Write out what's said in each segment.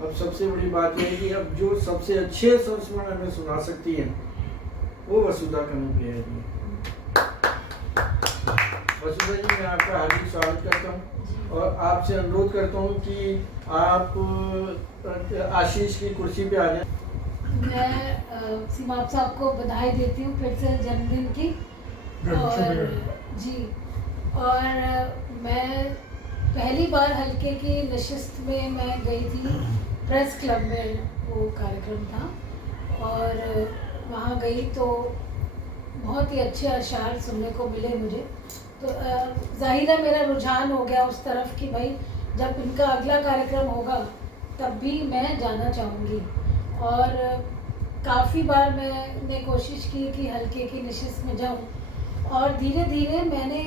अब सबसे बड़ी बात यह है कि अब जो सबसे अच्छे संस्मरण हमें सुना सकती है वो वसुधा कनुप्रिया जी। वसुधा जी, मैं आपका हार्दिक स्वागत करता हूँ और आपसे अनुरोध करता हूँ कि आप आशीष की कुर्सी पे आ जाएं। मैं सीमा साहब को बधाई देती हूँ फिर से जन्मदिन की। और जी, और मैं पहली बार हल्के की नशिस्त में मैं गई थी, प्रेस क्लब में वो कार्यक्रम था और वहाँ गई तो बहुत ही अच्छे अशार सुनने को मिले मुझे। तो ज़ाहिर है मेरा रुझान हो गया उस तरफ कि भाई जब इनका अगला कार्यक्रम होगा तब भी मैं जाना चाहूँगी। और काफ़ी बार मैंने कोशिश की कि हल्के की नशिस्त में जाऊँ और धीरे धीरे मैंने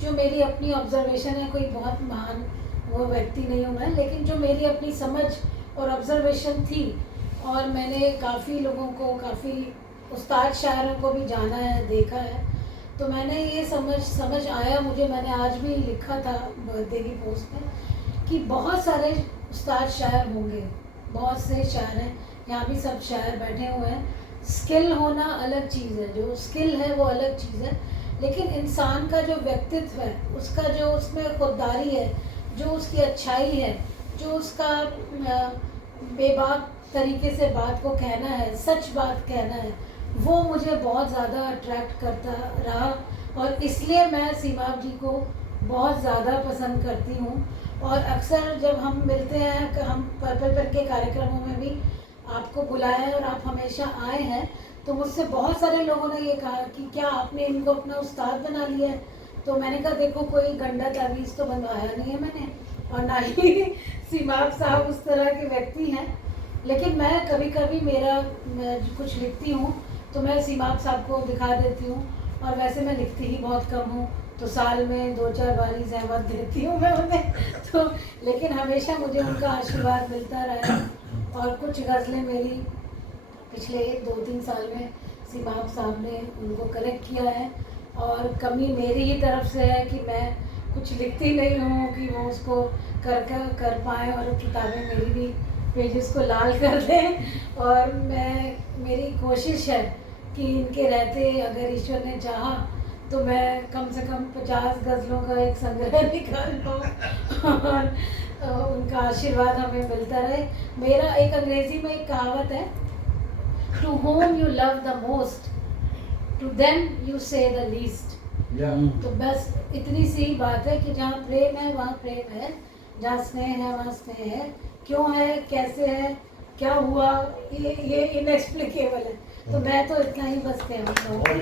जो मेरी अपनी ऑब्जर्वेशन है, कोई बहुत महान वो व्यक्ति नहीं हूँ मैं, लेकिन जो मेरी अपनी समझ और ऑब्जर्वेशन थी और मैंने काफ़ी लोगों को, काफ़ी उस्ताद शायरों को भी जाना है, देखा है, तो मैंने ये समझ आया मुझे, मैंने आज भी लिखा था बर्थडे की पोस्ट में कि बहुत सारे उस्ताद शायर होंगे, बहुत से शायर हैं, यहाँ भी सब शायर बैठे हुए हैं। स्किल होना अलग चीज़ है, जो स्किल है वो अलग चीज़ है, लेकिन इंसान का जो व्यक्तित्व है, उसका जो उसमें खुददारी है, जो उसकी अच्छाई है, जो उसका बेबाक तरीके से बात को कहना है, सच बात कहना है, वो मुझे बहुत ज़्यादा अट्रैक्ट करता रहा और इसलिए मैं सीमा जी को बहुत ज़्यादा पसंद करती हूँ। और अक्सर जब हम मिलते हैं, हम पर्पल पेन के कार्यक्रमों में भी आपको बुलाया है और आप हमेशा आए हैं, तो मुझसे बहुत सारे लोगों ने ये कहा कि क्या आपने इनको अपना उस्ताद बना लिया है। तो मैंने कहा देखो, कोई गंदा तावीज़ तो बनवाया नहीं है मैंने और ना ही सीमा साहब उस तरह के व्यक्ति हैं, लेकिन मैं कभी कभी मैं कुछ लिखती हूँ तो मैं सीमा साहब को दिखा देती हूँ। और वैसे मैं लिखती ही बहुत कम हूँ, तो साल में 2-4 बार ही ज़हमत देती हूँ मैं उन्हें, तो लेकिन हमेशा मुझे उनका आशीर्वाद मिलता रहा है। और कुछ गज़लें मेरी पिछले 2-3 साल में सीमा साहब ने उनको करेक्ट किया है और कमी मेरी ही तरफ से है कि मैं कुछ लिखती नहीं हूँ कि वो उसको कर पाएँ और किताबें मेरी भी पेजेस को लाल कर दें। और मेरी कोशिश है कि इनके रहते अगर ईश्वर ने चाहा तो मैं कम से कम 50 गज़लों का एक संग्रह निकाल पाऊँ और उनका आशीर्वाद हमें मिलता रहे। मेरा एक अंग्रेज़ी में एक कहावत है, to whom you love the most to them you say the least. तो बस इतनी सी बात है कि जहाँ प्रेम है वहाँ प्रेम है, जहाँ स्नेह है वहाँ स्नेह है। क्यों है, कैसे है, क्या हुआ, ये इनएक्सप्लिकेबल है। तो मैं तो इतना ही बस कहना चाहूँगी।